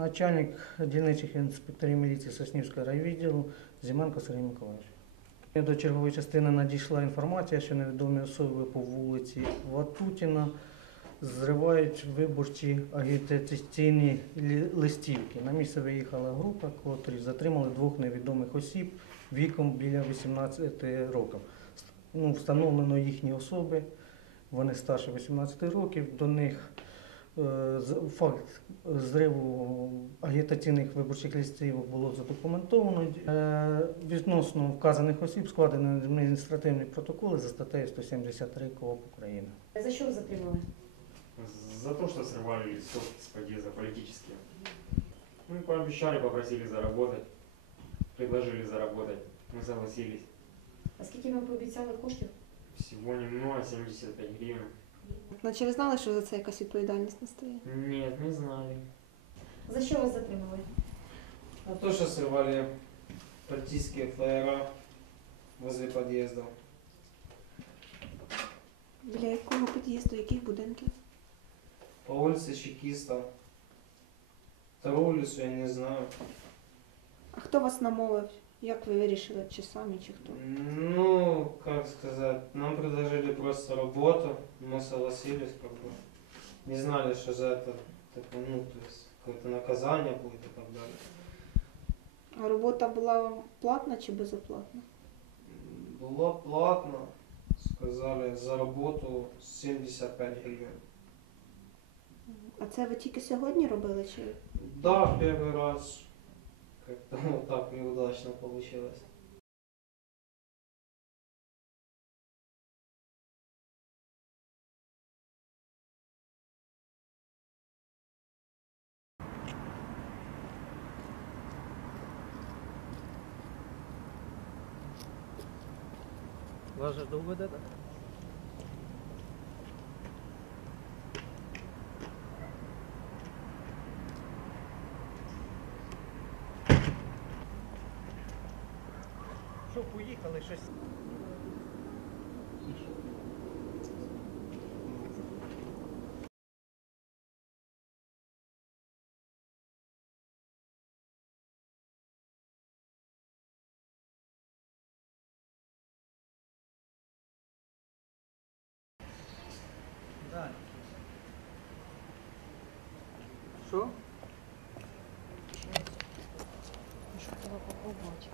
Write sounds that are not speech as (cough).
начальник дільничих інспекторів міліції Соснівського райвідділу Зіменко Сергій Миколаївич. До чергової частини надійшла інформація, що невідомі особи по вулиці Ватутіна зривають виборчі агітаційні листівки. На місце виїхала група, котрі затримали двох невідомих осіб віком біля 18 років. Ну, встановлено їхні особи, вони старше 18 років. До них факт зриву агітаційних виборчих листівок було задокументовано. Е, Відносно вказаних осіб складені адміністративні протоколи за статтею 173 КОП України. За що ви затримали? За то, что срывали листовки с подъезда политические. Мы пообещали, попросили заработать. Предложили заработать. Мы согласились. А скільки ви пообіцяли коштів? Всего немного, 75 гривен. Наче ви знали, що за це якась відповідальність настає? Нет, не знали. За що вас затримали? А то, что срывали партийские флеера возле подъездов. Біля якого під'їзду, яких будинків? По улице Чекиста. Вторую улицу я не знаю. А хто вас намовив? Як ви вирішили, чи самі, чи хто? Ну, как сказать, нам предложили просто работу, мы согласились, как бы. Не знали, что за это, такое, ну, то есть, какое-то наказание будет и так далее. А робота була платна чи безоплатна? Было платно, сказали, за работу 75 гривен. А це ви тільки сьогодні робили, чи Да, первый раз. Как-то (laughs) вот так неудачно получилось. Вас же доведете? Що, поїхали щось? Далі. Що? Що треба попробувати?